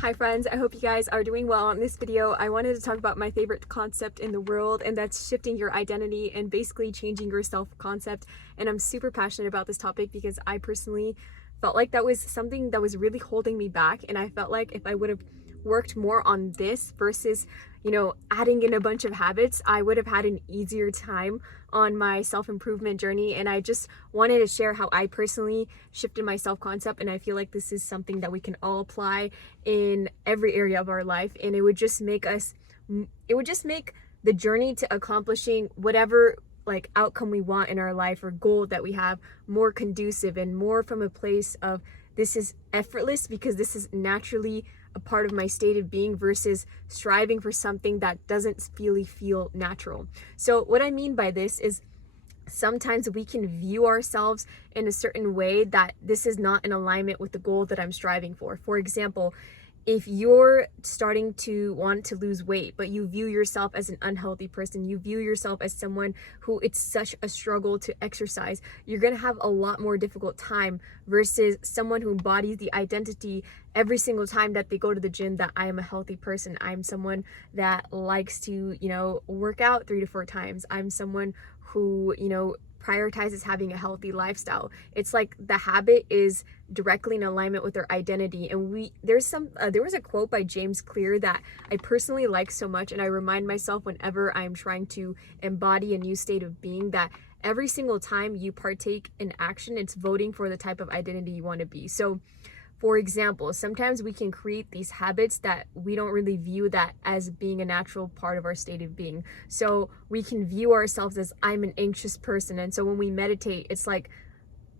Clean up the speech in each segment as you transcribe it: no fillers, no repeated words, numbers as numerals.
Hi friends, I hope you guys are doing well. In this video, I wanted to talk about my favorite concept in the world, and that's shifting your identity and basically changing your self-concept. And I'm super passionate about this topic because I personally felt like that was something that was really holding me back, and I felt like if I would have worked more on this versus, adding in a bunch of habits, I would have had an easier time on my self-improvement journey. And I just wanted to share how I personally shifted my self-concept, and I feel like this is something that we can all apply in every area of our life, and it would just make the journey to accomplishing whatever outcome we want in our life or goal that we have more conducive and more from a place of this is effortless because this is naturally a part of my state of being versus striving for something that doesn't really feel natural. So what I mean by this is sometimes we can view ourselves in a certain way that this is not in alignment with the goal that I'm striving for. For example, if you're starting to want to lose weight, but you view yourself as an unhealthy person, you view yourself as someone who it's such a struggle to exercise, you're going to have a lot more difficult time versus someone who embodies the identity every single time that they go to the gym that I am a healthy person. I'm someone that likes to, work out 3 to 4 times. I'm someone who, prioritizes having a healthy lifestyle. It's like the habit is directly in alignment with their identity. And there was a quote by James Clear that I personally like so much, and I remind myself whenever I'm trying to embody a new state of being that every single time you partake in action, it's voting for the type of identity you want to be. So for example, sometimes we can create these habits that we don't really view that as being a natural part of our state of being. So we can view ourselves as I'm an anxious person. And so when we meditate, it's like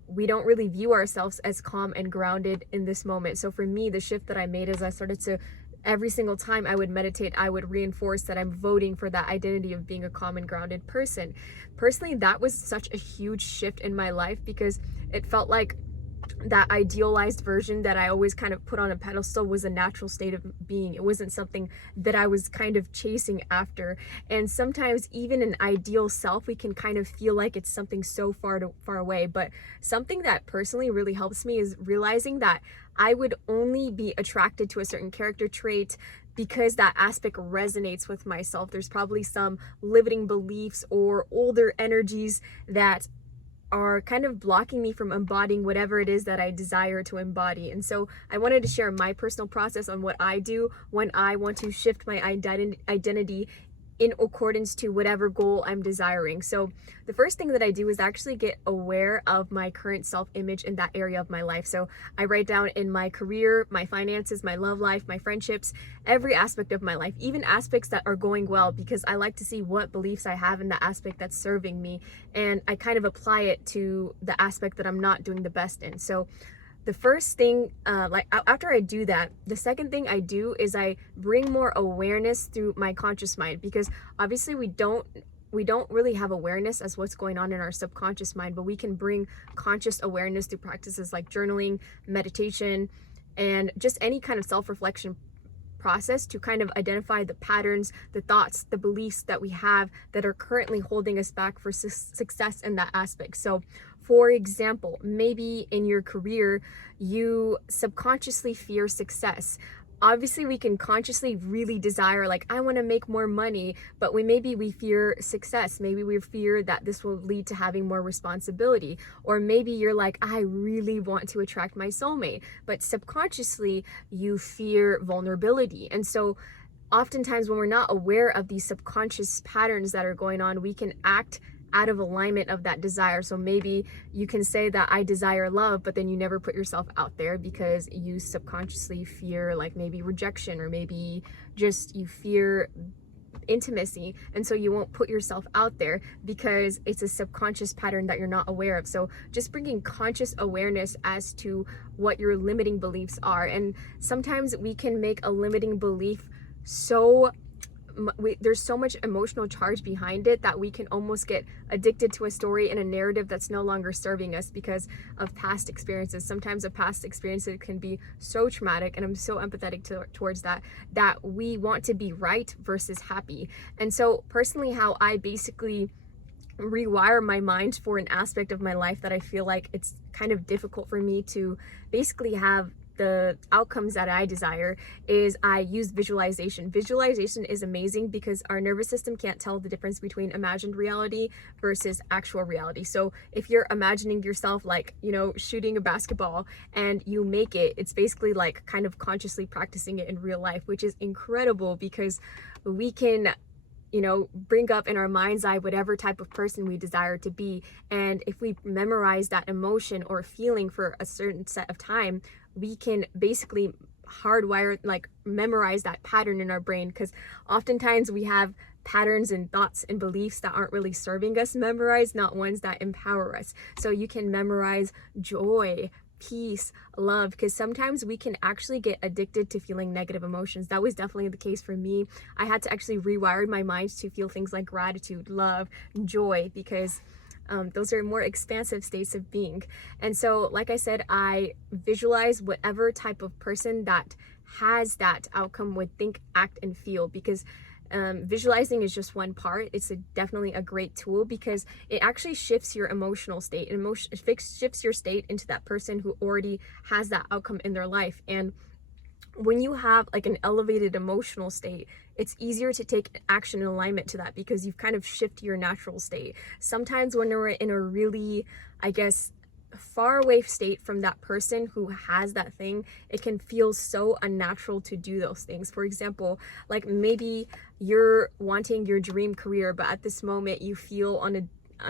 we don't really view ourselves as calm and grounded in this moment. So for me, the shift that I made is I started to every single time I would meditate, I would reinforce that I'm voting for that identity of being a calm and grounded person. Personally, that was such a huge shift in my life because it felt like that idealized version that I always kind of put on a pedestal was a natural state of being. It wasn't something that I was kind of chasing after. And sometimes even an ideal self, we can kind of feel like it's something so far away. But something that personally really helps me is realizing that I would only be attracted to a certain character trait because that aspect resonates with myself. There's probably some limiting beliefs or older energies that are kind of blocking me from embodying whatever it is that I desire to embody. And so I wanted to share my personal process on what I do when I want to shift my identity in accordance to whatever goal I'm desiring. So the first thing that I do is actually get aware of my current self-image in that area of my life. So I write down in my career, my finances, my love life, my friendships, every aspect of my life, even aspects that are going well, because I like to see what beliefs I have in the aspect that's serving me, and I kind of apply it to the aspect that I'm not doing the best in. So the first thing, after I do that, the second thing I do is I bring more awareness through my conscious mind, because obviously we don't really have awareness as what's going on in our subconscious mind, but we can bring conscious awareness through practices like journaling, meditation, and just any kind of self-reflection process to kind of identify the patterns, the thoughts, the beliefs that we have that are currently holding us back for success in that aspect. So for example, maybe in your career, you subconsciously fear success. Obviously, we can consciously really desire, like, I want to make more money, but maybe we fear success. Maybe we fear that this will lead to having more responsibility. Or maybe you're like, I really want to attract my soulmate, but subconsciously you fear vulnerability. And so oftentimes when we're not aware of these subconscious patterns that are going on, we can act out of alignment of that desire. So maybe you can say that I desire love, but then you never put yourself out there because you subconsciously fear like maybe rejection, or maybe just you fear intimacy, and so you won't put yourself out there because it's a subconscious pattern that you're not aware of. So just bringing conscious awareness as to what your limiting beliefs are. And sometimes we can make a limiting belief so there's so much emotional charge behind it that we can almost get addicted to a story and a narrative that's no longer serving us because of past experiences. Sometimes a past experience can be so traumatic, and I'm so empathetic towards that we want to be right versus happy. And so personally, how I basically rewire my mind for an aspect of my life that I feel like it's kind of difficult for me to basically have the outcomes that I desire is I use visualization. Visualization is amazing because our nervous system can't tell the difference between imagined reality versus actual reality. So if you're imagining yourself like, you know, shooting a basketball and you make it, it's basically like kind of consciously practicing it in real life, which is incredible because we can, you know, bring up in our mind's eye whatever type of person we desire to be. And if we memorize that emotion or feeling for a certain set of time, we can basically hardwire, like memorize that pattern in our brain, because oftentimes we have patterns and thoughts and beliefs that aren't really serving us memorized, not ones that empower us. So you can memorize joy, peace, love, because sometimes we can actually get addicted to feeling negative emotions. That was definitely the case for me. I had to actually rewire my mind to feel things like gratitude, love, joy, because those are more expansive states of being. And so, like I said, I visualize whatever type of person that has that outcome would think, act, and feel, because visualizing is just one part. It's definitely a great tool because it actually shifts your emotional state. It shifts your state into that person who already has that outcome in their life. And when you have like an elevated emotional state, it's easier to take action in alignment to that because you've kind of shifted your natural state. Sometimes when we're in a really, I guess, far away state from that person who has that thing, it can feel so unnatural to do those things. For example, like maybe you're wanting your dream career, but at this moment you feel on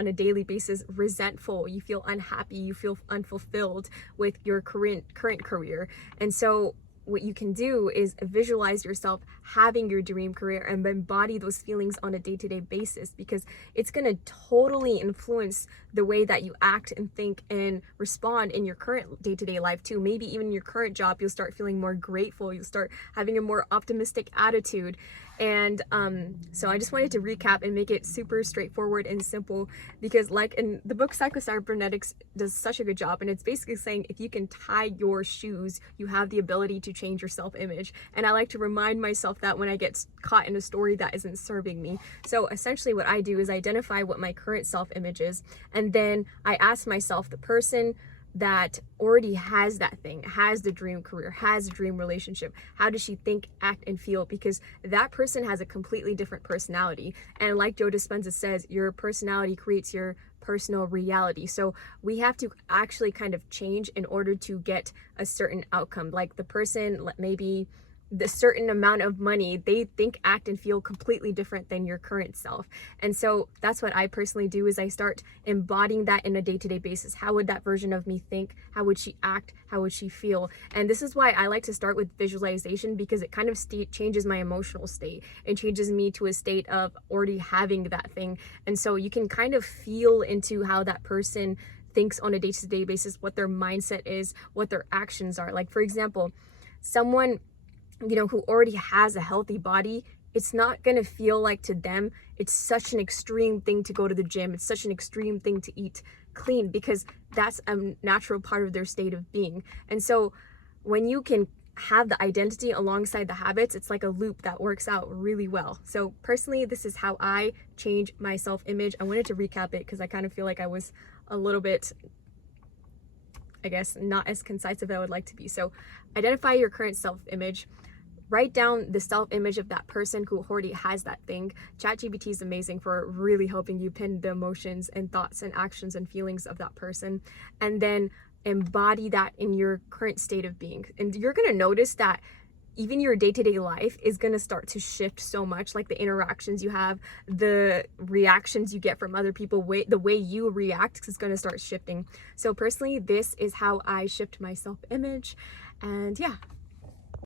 a daily basis resentful, you feel unhappy, you feel unfulfilled with your current career. And so what you can do is visualize yourself having your dream career and embody those feelings on a day-to-day basis, because it's going to totally influence the way that you act and think and respond in your current day-to-day life too. Maybe even in your current job, you'll start feeling more grateful, you'll start having a more optimistic attitude. And so I just wanted to recap and make it super straightforward and simple, because like in the book Psycho-Cybernetics does such a good job, and it's basically saying if you can tie your shoes, you have the ability to change your self-image. And I like to remind myself that when I get caught in a story that isn't serving me. So essentially what I do is identify what my current self-image is, and then I ask myself, the person that already has that thing, has the dream career, has a dream relationship, how does she think, act, and feel? Because that person has a completely different personality. And like Joe Dispenza says, your personality creates your personal reality. So we have to actually kind of change in order to get a certain outcome. Like the person, maybe the certain amount of money, they think, act, and feel completely different than your current self. And so that's what I personally do, is I start embodying that in a day-to-day basis. How would that version of me think? How would she act? How would she feel? And this is why I like to start with visualization, because it kind of changes my emotional state and changes me to a state of already having that thing. And so you can kind of feel into how that person thinks on a day-to-day basis, what their mindset is, what their actions are. Like for example, someone, you know, who already has a healthy body, it's not going to feel like to them it's such an extreme thing to go to the gym, it's such an extreme thing to eat clean, because that's a natural part of their state of being. And so when you can have the identity alongside the habits, it's like a loop that works out really well. So personally, this is how I change my self-image. I wanted to recap it because I kind of feel like I was a little bit, I guess, not as concise as I would like to be. So identify your current self-image. Write down the self-image of that person who already has that thing. ChatGPT is amazing for really helping you pin the emotions and thoughts and actions and feelings of that person. And then embody that in your current state of being. And you're going to notice that even your day-to-day life is going to start to shift so much, like the interactions you have, the reactions you get from other people, the way you react is going to start shifting. So personally, this is how I shift my self-image. And yeah,